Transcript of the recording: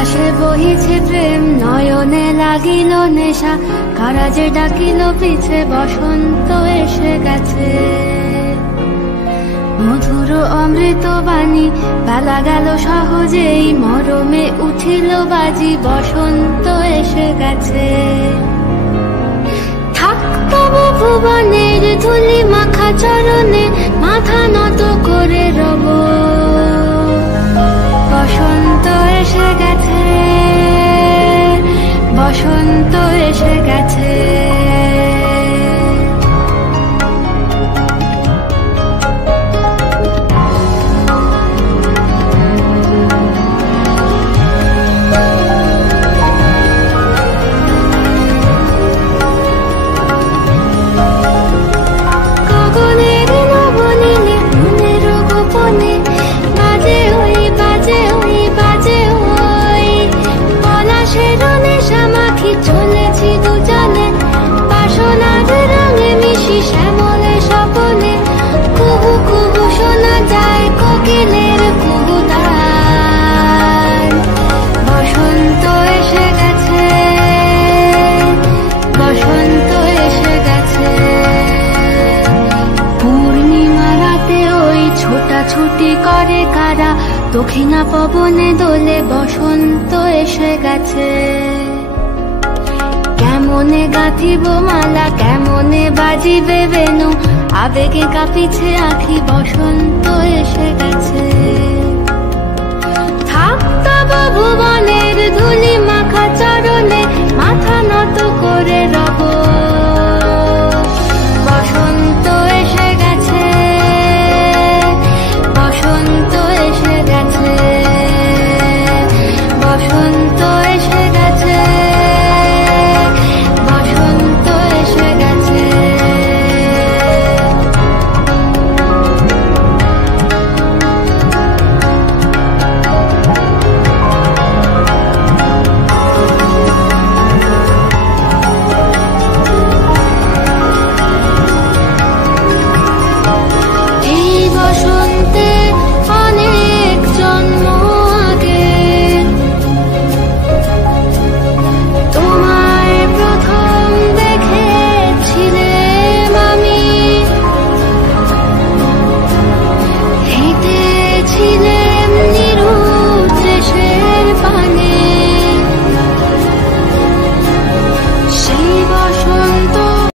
বাতাসে বহিছে প্রেম, নয়নে লাগিল নেশা, কারা যে ডাকিল পিছে, বসন্ত এসে গেছে। মধুর অমৃত বাণী, বেলা গেল সহজেই, মরমে উঠিল বাজি, বসন্ত এসে গেছে। থাক তবু ভুবনের ধুলি মাখা চরণে, মাথা নত করে রব। বসন্ত এসে গেছে, বসন্ত এসে গেছে। চলেছি দুজনে বাসনার রঙে মিশি, শ্যামলে স্বপনে কুহু কুহু শোনা যায় কোকিলের কুহুতান। বসন্ত এসে গেছে, বসন্ত এসে গেছে। পূর্ণিমা রাতে ওই ছোটাছুটি করে কারা, দক্ষিণা পবনে দোলে, বসন্ত এসে গেছে। কেমনে গাঁথিব মালা, কেমনে বাজিবে বেনু, আবেগে কাঁপিছে আখি, বসন্ত এসে গেছে।